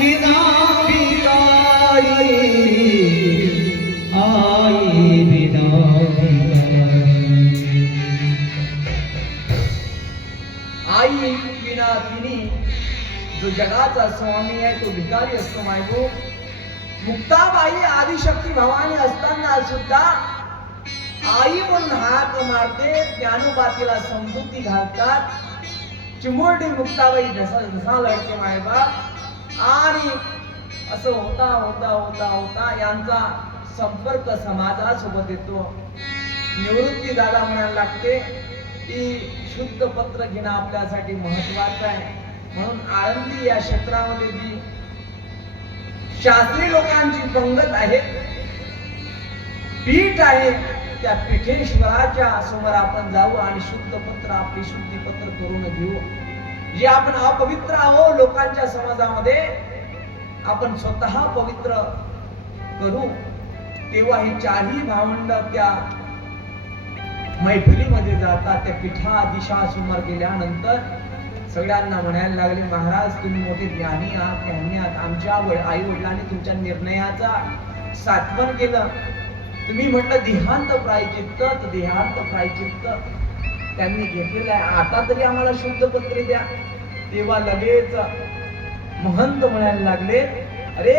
विना भिकारी, आई विना आई विना तिने जो जगाचा स्वामी आहे तो भिकारी असतो मायबो. मुक्ताबाई आदिशक्ती भवानी असताना सुद्धा आई म्हणून हाक मारते. ज्ञानोबा तिला समजुती घालतात. चिमुरडी मुक्ताबाई ढसा लढते मायबा. आणि असं होता होता होता होता यांचा संपर्क समाजासोबत येतो. निवृत्ती दादा म्हणायला लागते की शुद्ध पत्र घेणं आपल्यासाठी महत्वाचं आहे. म्हणून आळंदी या क्षेत्रामध्ये जी शास्त्री लोकांची पंगत आहे, पीठ आहे, त्या पीठेश्वराच्या समोर आपण जाऊ आणि शुद्ध पत्र आपली शुद्धी पत्र करून घेऊ. जे आपण अपवित्र आहो लोकांच्या समाजामध्ये आपण स्वतः पवित्र करू. तेव्हा ही चारही भावंड त्या मैफिलीमध्ये जातात. त्या पीठा दिशा समोर गेल्यानंतर सगळ्यांना म्हणायला लागले, महाराज तुम्ही मोठे ज्ञानी आहात, ज्ञानी आहात. आमच्या आई वडिलांनी तुमच्या निर्णयाचा सात्वन केलं. तुम्ही म्हटलं देहांत प्रायचित्त, तर देहांत प्रायचित्त त्यांनी घेतलेलं आहे. आता तरी आम्हाला शुद्ध पत्र द्या. तेव्हा लगेच महंत म्हणायला लागले, अरे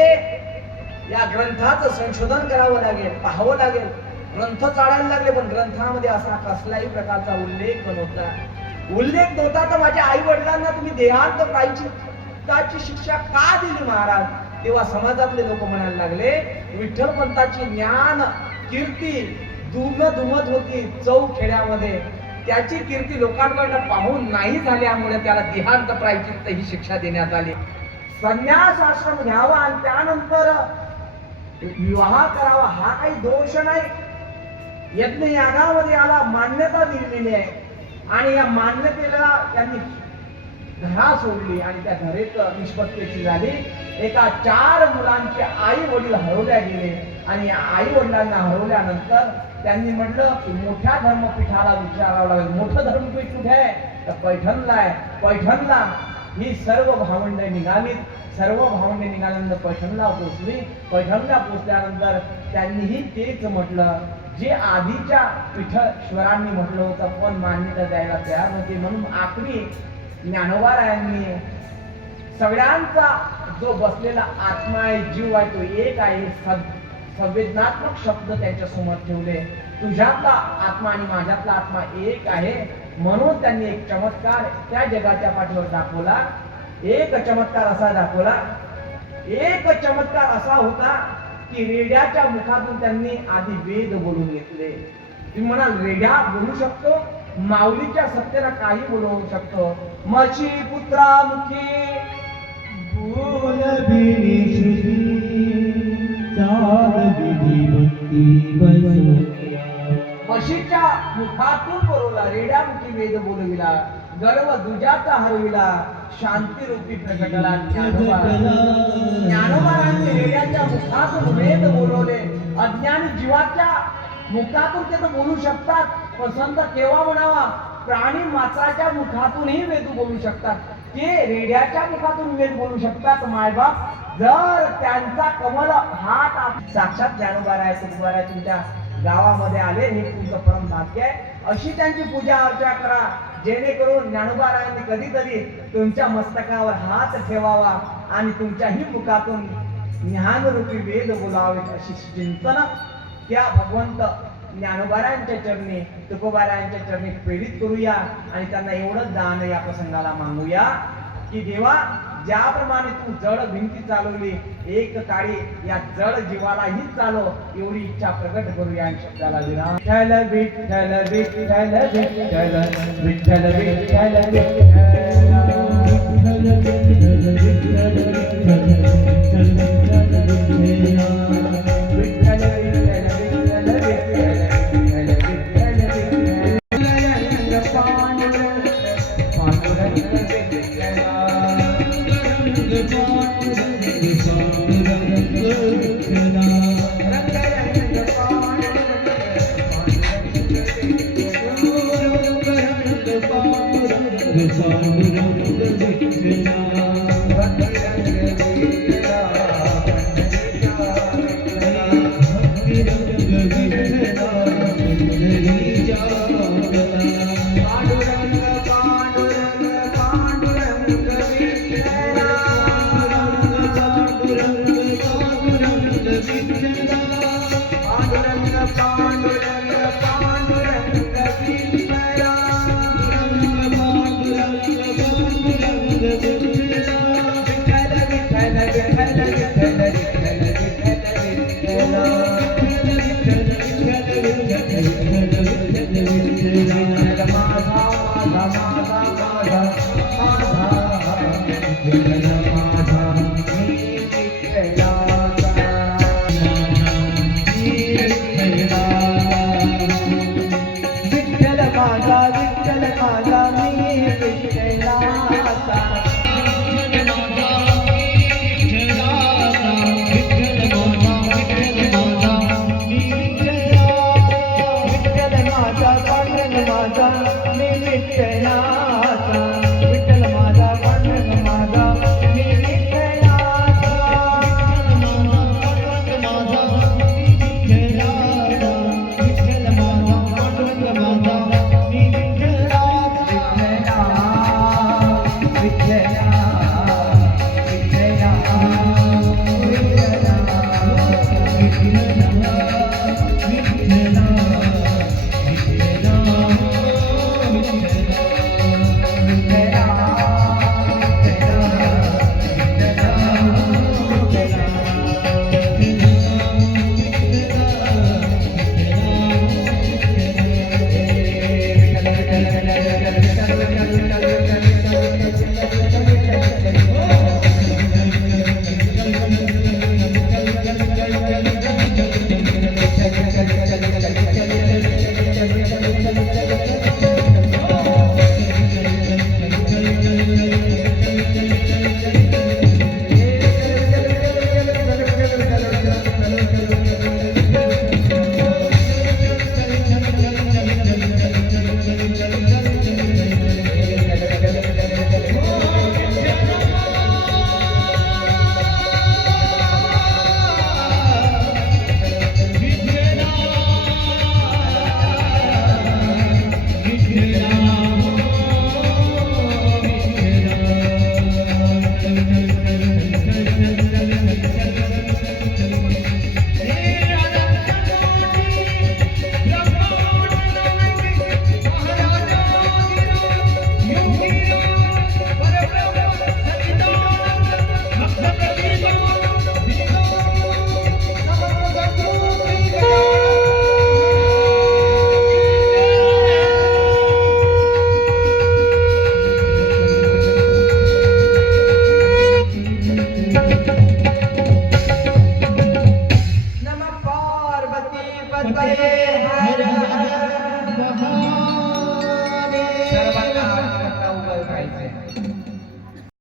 या ग्रंथाचं संशोधन करावं लागेल, पाहावं लागेल. ग्रंथ चाळायला लागले, पण ग्रंथामध्ये असा कसलाही प्रकारचा उल्लेख नव्हता. उल्लेख नव्हता तर माझ्या आई वडिलांना तुम्ही देहांत प्रायचित्ताची शिक्षा का दिली महाराज? तेव्हा समाजातले लोक म्हणायला लागले, विठ्ठलपंताची ज्ञान कीर्ती दुमत होती चौखेड्यामध्ये. त्याची कीर्ती लोकांकडनं पाहून नाही झाल्यामुळे त्याला देहांत प्रायचित्त ही शिक्षा देण्यात आली. संन्यास आश्रम घ्यावा आणि त्यानंतर विवाह करावा हा काही दोष नाही. यज्ञ यागामध्ये याला मान्यता दिलेली आहे आणि या मान्यतेला त्यांनी धरा सोडली आणि त्या धरेत निष्पत्तीची झाली. एका 4 मुलांचे आई वडील हरवल्या गेले आणि आई वडिलांना हरवल्यानंतर त्यांनी म्हटलं की मोठ्या धर्मपीठाला विचारावं लागेल. मोठं धर्मपीठ कुठे आहे? तर पैठणला आहे. पैठणला ही सर्व भावंड निघालीत. सर्व भावंड निघाल्यानंतर पैठणला पोहोचली. पैठणला पोहोचल्यानंतर त्यांनीही तेच म्हटलं जे आधीच्या पीठेश्वरांनी म्हटलं होतं, पण मान्यता द्यायला तयार नव्हते. म्हणून आखरी ज्ञानोबारायांनी सगळ्यांचा जो बसलेला आत्मा आहे, जीव आहे, तो एक आहे, संवेदनात्मक शब्द त्यांच्या समोर ठेवले. तुझ्यातला आत्मा आणि माझ्यातला आत्मा एक आहे. म्हणून त्यांनी एक चमत्कार त्या जगाच्या पाठीवर दाखवला. एक चमत्कार असा दाखवला. एक चमत्कार असा होता की रेड्याच्या मुखातून त्यांनी आधी वेद बोलून घेतले. तुम्ही म्हणाल रेड्या बोलू शकतो? माऊलीच्या सत्तेला काही बोलू शकतो. मची पुत्रा मुखी बोल बिनी श्रुती, चाल विधी भक्ती बसविया. म्हशीच्या मुखातून बोलवला, रेड्यामुखी वेद बोलविला, गर्व दुजाचा हरविला, शांती रूपी प्रकटला ज्ञानोबा. ज्ञानोबारांनी रेड्याच्या मुखातून वेद बोलवले. अज्ञानी जीवाच्या मुखातून ते तर बोलू शकतात, पण संत केव्हा म्हणावा? प्राणी मात्राच्या मुखातूनही वेद बोलू शकतात. ते रेड्याच्या मुखातून वेद बोलू शकतात. मायबाप जर त्यांचा कमल हात साक्षात ज्ञानोबाराय तुकोबाराय तुमच्या गावामध्ये आले, हे तुमचं परम भाग्य आहे. अशी त्यांची पूजा अर्चा करा जेणेकरून ज्ञानोबारायांनी कधीतरी तुमच्या मस्तकावर हात ठेवावा आणि तुमच्याही मुखातून ज्ञानरूपी वेद बोलावेत अशी चिंतन त्या भगवंत ज्ञानोबारायांच्या चरणी तुकोबारायांच्या चरणी प्रेरित करूया आणि त्यांना एवढंच दान या प्रसंगाला मागूया की देवा, ज्याप्रमाणे तू जड भिंती चालवली, एक काळी या जड जीवालाही चालव, एवढी इच्छा प्रकट करूया. आणि शब्दाला विराम. विठ्ठल विठ्ठल विठ्ठल विठ्ठल विठ्ठल विठ्ठल Vichela नमः पार्वती पतये हर